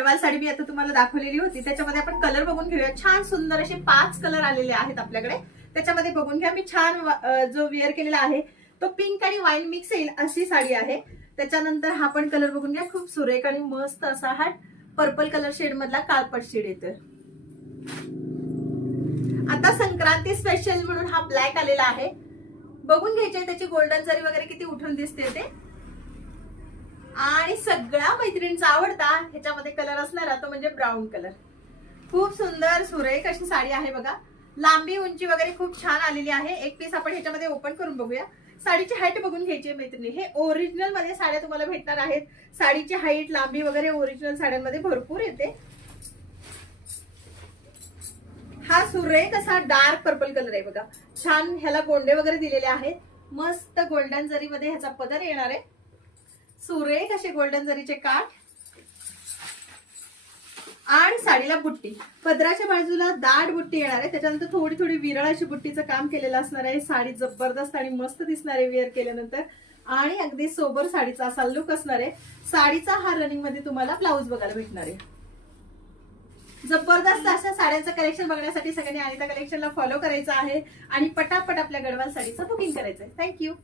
गडवाल साडी मी आता तुम्हाला दाखवलेली होती, त्याच्यामध्ये आपण कलर बघून घेऊया. छान सुंदर असे 5 कलर आलेले आहेत आपल्याकडे. त्याच्यामध्ये बघून घ्या. मी छान जो वेअर केलेला आहे तो पिंक आणि वाईन मिक्स येईल अशी साडी आहे. त्याच्यानंतर हा पण कलर बघून घ्या. खूप सुरेख आणि मस्त असा हा पर्पल कलर शेड मधला काळपट शेड येतोय. आता संक्रांती स्पेशल म्हणून हा ब्लॅक आलेला आहे. बघून घ्यायचे त्याची गोल्डन जरी वगैरे किती उठून दिसते ते. आणि सगळ्या मैत्रिणींचा आवडता ह्याच्यामध्ये कलर असणारा तो म्हणजे ब्राऊन कलर. खूप सुंदर सुरेख अशी साडी आहे बघा. लांबी उंची वगैरे खूप छान आलेली आहे. एक पीस आपण ह्याच्यामध्ये ओपन करून बघूया. साडीची हाईट बघून घ्यायची मैत्रिणी. हे ओरिजिनल मध्ये साड्या तुम्हाला भेटणार आहेत. साडीची हाईट लांबी वगैरे ओरिजिनल साड्यांमध्ये भरपूर येते. हा सुरेख असा डार्क पर्पल कलर आहे बघा. छान ह्याला गोंडे वगैरे दिलेले आहेत. मस्त गोल्डन जरी मध्ये ह्याचा पदर येणार आहे. सुरेख असे गोल्डन जरीचे काठ आणि साडीला बुट्टी. पदराच्या बाजूला दाट बुट्टी येणार आहे. त्याच्यानंतर थोडी थोडी विरळ अशी बुट्टीचं काम केलेलं असणार आहे. साडी जबरदस्त आणि मस्त दिसणार आहे वेअर केल्यानंतर. आणि अगदी सोबर साडीचा असा लुक असणार आहे. साडीचा हा रनिंग मध्ये तुम्हाला ब्लाऊज बघायला भेटणार आहे. जबरदस्त अशा साड्यांचं कलेक्शन बघण्यासाठी सगळ्यांनी अनिता कलेक्शनला फॉलो करायचं आहे आणि पटापट आपल्या गडवाल साडीचं बुकिंग करायचं आहे. थँक्यू.